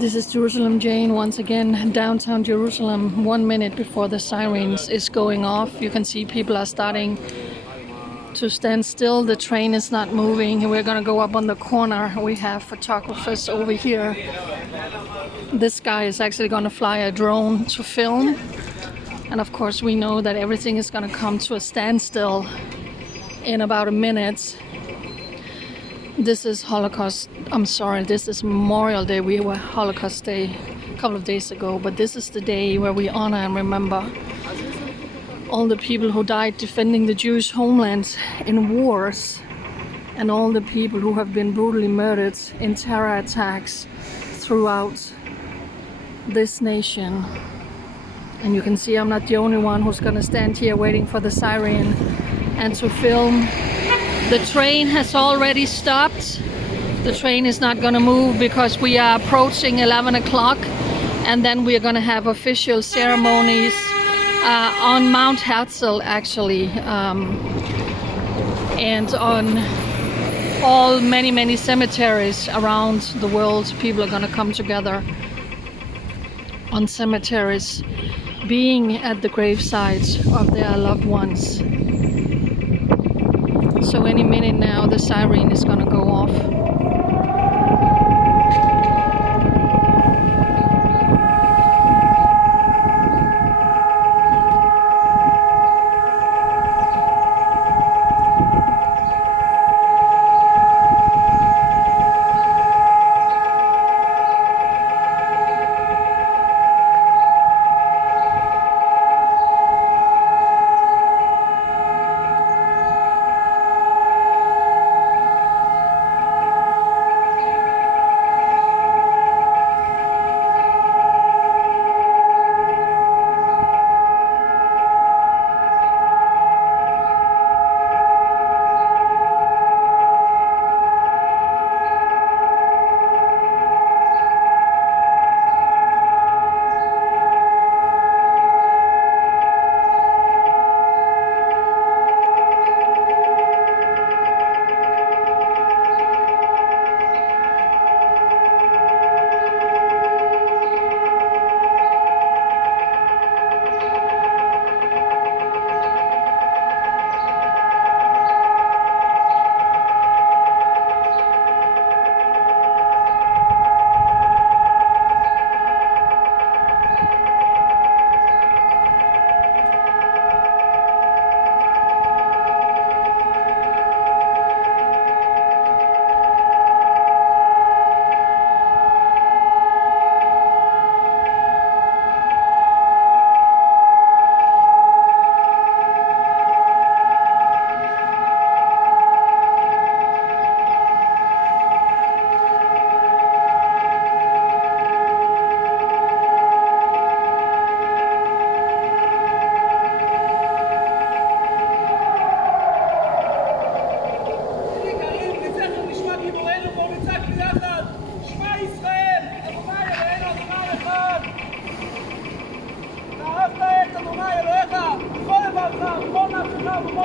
This is Jerusalem Jane once again, downtown Jerusalem, 1 minute before the sirens is going off. You can see people are starting to stand still. The train is not moving. We're gonna go up on the corner. We have photographers over here. This guy is actually gonna fly a drone to film. And of course we know that everything is gonna come to a standstill in about a minute. This is this is Memorial Day. We were Holocaust Day a couple of days ago, but this is the day where we honor and remember all the people who died defending the Jewish homeland in wars, and all the people who have been brutally murdered in terror attacks throughout this nation. And you can see I'm not the only one who's gonna stand here waiting for the siren and to film. The train has already stopped. The train is not gonna move because we are approaching 11 o'clock, and then we are gonna have official ceremonies on Mount Herzl actually, and on all many cemeteries around the world. People are gonna come together on cemeteries, being at the gravesites of their loved ones. So any minute now the siren is gonna go off.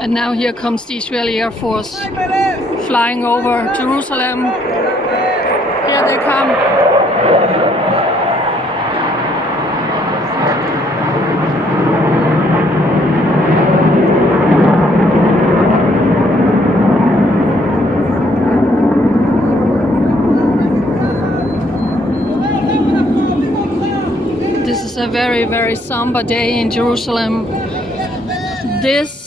And now here comes the Israeli Air Force flying over Jerusalem. Here they come. This is a very somber day in Jerusalem. This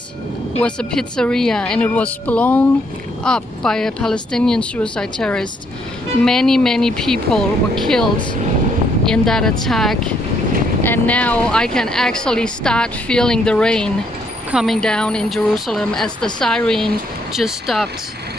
was a pizzeria and it was blown up by a Palestinian suicide terrorist. Many people were killed in that attack, and now I can actually start feeling the rain coming down in Jerusalem as the siren just stopped.